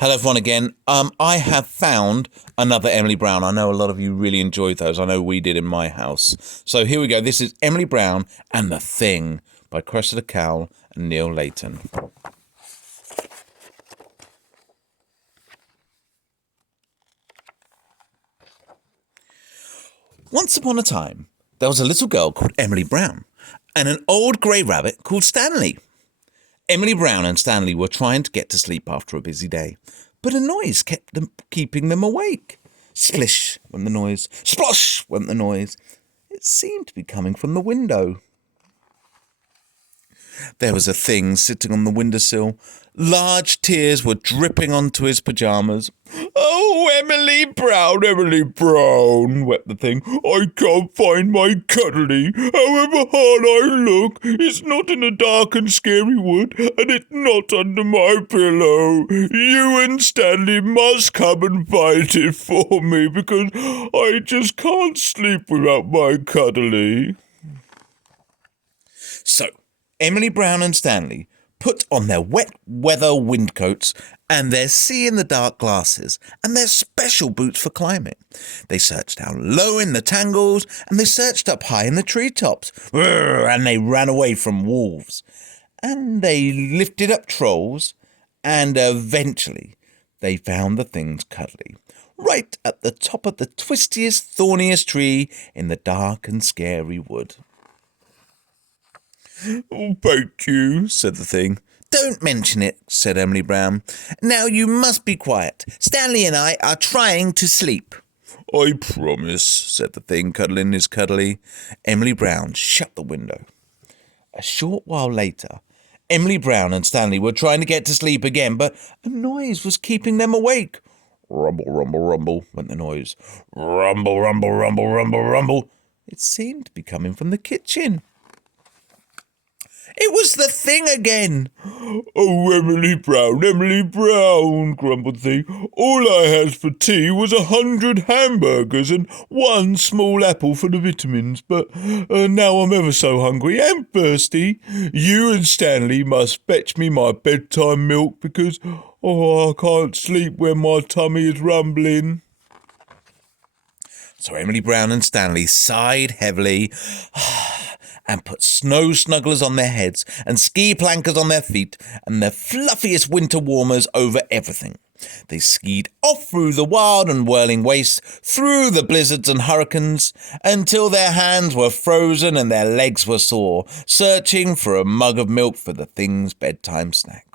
Hello everyone again. I have found another Emily Brown. I know a lot of you really enjoyed those. I know we did in my house. So here we go. This is Emily Brown and The Thing by Cressida, Cowell and Neal Layton. Once upon a time, there was a little girl called Emily Brown and an old grey rabbit called Stanley. Emily Brown and Stanley were trying to get to sleep after a busy day, but a noise kept keeping them awake. Splish went the noise, splosh went the noise. It seemed to be coming from the window. There was a thing sitting on the windowsill. Large tears were dripping onto his pyjamas. "Oh, Emily Brown," wept the thing. "I can't find my cuddly. However hard I look, it's not in a dark and scary wood, and it's not under my pillow. You and Stanley must come and find it for me, because I just can't sleep without my cuddly." So, Emily Brown and Stanley put on their wet weather windcoats and their see-in-the-dark glasses and their special boots for climbing. They searched down low in the tangles and they searched up high in the treetops. And they ran away from wolves. And they lifted up trolls, and eventually they found the thing's cuddly, right at the top of the twistiest, thorniest tree in the dark and scary wood. "Oh, thank you," said the thing. "Don't mention it," said Emily Brown. "Now you must be quiet. Stanley and I are trying to sleep." "I promise," said the thing, cuddling his cuddly. Emily Brown shut the window. A short while later, Emily Brown and Stanley were trying to get to sleep again, but a noise was keeping them awake. Rumble, rumble, rumble, went the noise. Rumble, rumble, rumble, rumble, rumble. It seemed to be coming from the kitchen. It was the thing again. "Oh, Emily Brown, grumbled the thing. "All I had for tea was 100 hamburgers and one small apple for the vitamins, but now I'm ever so hungry and thirsty. You and Stanley must fetch me my bedtime milk, because I can't sleep when my tummy is rumbling." So Emily Brown and Stanley sighed heavily and put snow snugglers on their heads and ski plankers on their feet and their fluffiest winter warmers over everything. They skied off through the wild and whirling wastes, through the blizzards and hurricanes, until their hands were frozen and their legs were sore, searching for a mug of milk for the thing's bedtime snack.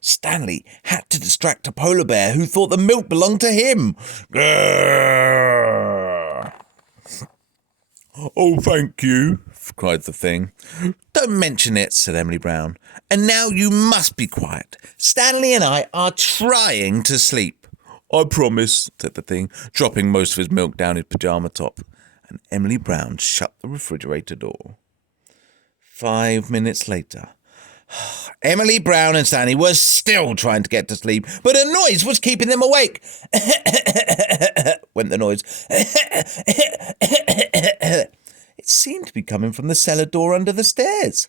Stanley had to distract a polar bear who thought the milk belonged to him. Grrr. "Oh, thank you," cried the thing. "Don't mention it," said Emily Brown. "And now you must be quiet. Stanley and I are trying to sleep." "I promise," said the thing, dropping most of his milk down his pyjama top. And Emily Brown shut the refrigerator door. 5 minutes later, Emily Brown and Stanley were still trying to get to sleep, but a noise was keeping them awake. Went the noise. It seemed to be coming from the cellar door under the stairs.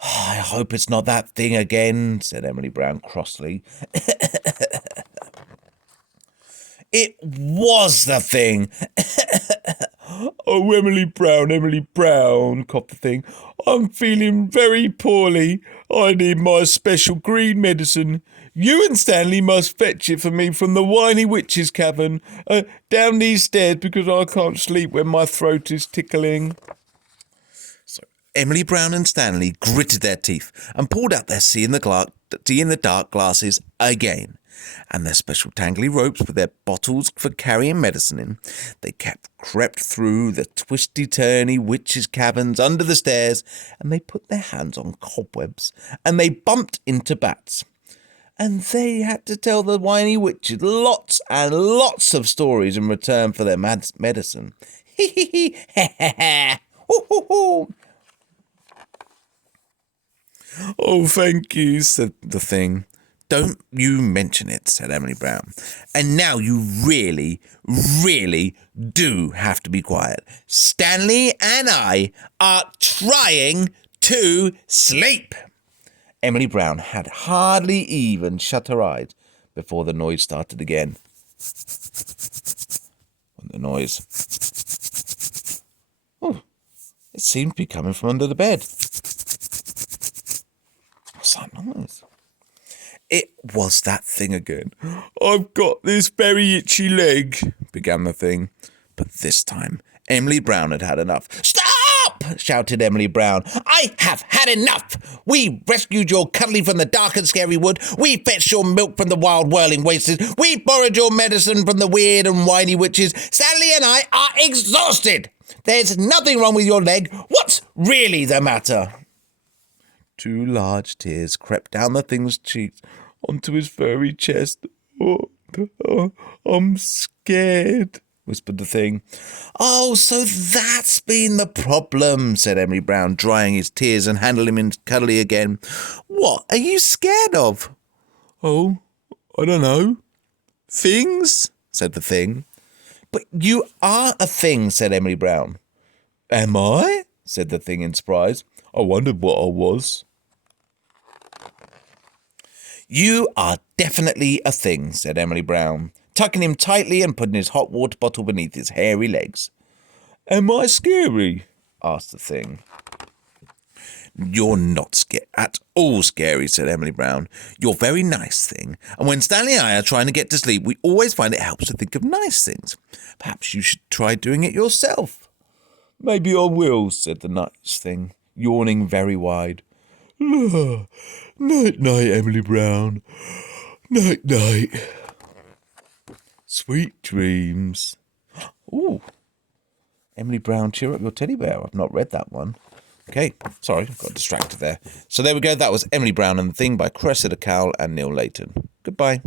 "I hope it's not that thing again," said Emily Brown crossly. It was the thing. "Oh, Emily Brown, coughed the thing. "I'm feeling very poorly. I need my special green medicine. You and Stanley must fetch it for me from the Whiny Witch's cavern, down these stairs, because I can't sleep when my throat is tickling." So Emily Brown and Stanley gritted their teeth and pulled out their see-in-the-dark glasses again, and their special tangly ropes with their bottles for carrying medicine in. They crept through the twisty-turny witches' caverns under the stairs, and they put their hands on cobwebs, and they bumped into bats. And they had to tell the whiny witches lots and lots of stories in return for their medicine. Hee hee hee, ha ha ha, hoo hoo hoo. "Oh, thank you," said the thing. "Don't you mention it," said Emily Brown. "And now you really, really do have to be quiet. Stanley and I are trying to sleep." Emily Brown had hardly even shut her eyes before the noise started again. And the noise. Oh, it seemed to be coming from under the bed. What's that noise? It was that thing again. I've got this very itchy leg, began the thing. But this time, Emily Brown had had enough. Stop! Shouted Emily Brown. I have had enough! We rescued your cuddly from the dark and scary wood. We fetched your milk from the wild whirling wastes. We borrowed your medicine from the weird and whiny witches. Stanley and I are exhausted! There's nothing wrong with your leg. What's really the matter? 2 large tears crept down the thing's cheeks onto his furry chest. I'm scared, whispered the thing. Oh, so that's been the problem, said Emily Brown, drying his tears and handling him cuddly again. What are you scared of? Oh, I don't know. Things, said the thing. But you are a thing, said Emily Brown. Am I? Said the thing in surprise. I wondered what I was. You are definitely a thing, said Emily Brown, tucking him tightly and putting his hot water bottle beneath his hairy legs. Am I scary? Asked the thing. You're not at all scary, said Emily Brown. You're a very nice thing, and when Stanley and I are trying to get to sleep, we always find it helps to think of nice things. Perhaps you should try doing it yourself. Maybe I will, said the nice thing, yawning very wide. Night-night, Emily Brown. Night-night. Sweet dreams. Ooh. Emily Brown, Cheer Up Your Teddy Bear. I've not read that one. Okay, sorry, got distracted there. So there we go. That was Emily Brown and the Thing by Cressida, Cowell and Neal Layton. Goodbye.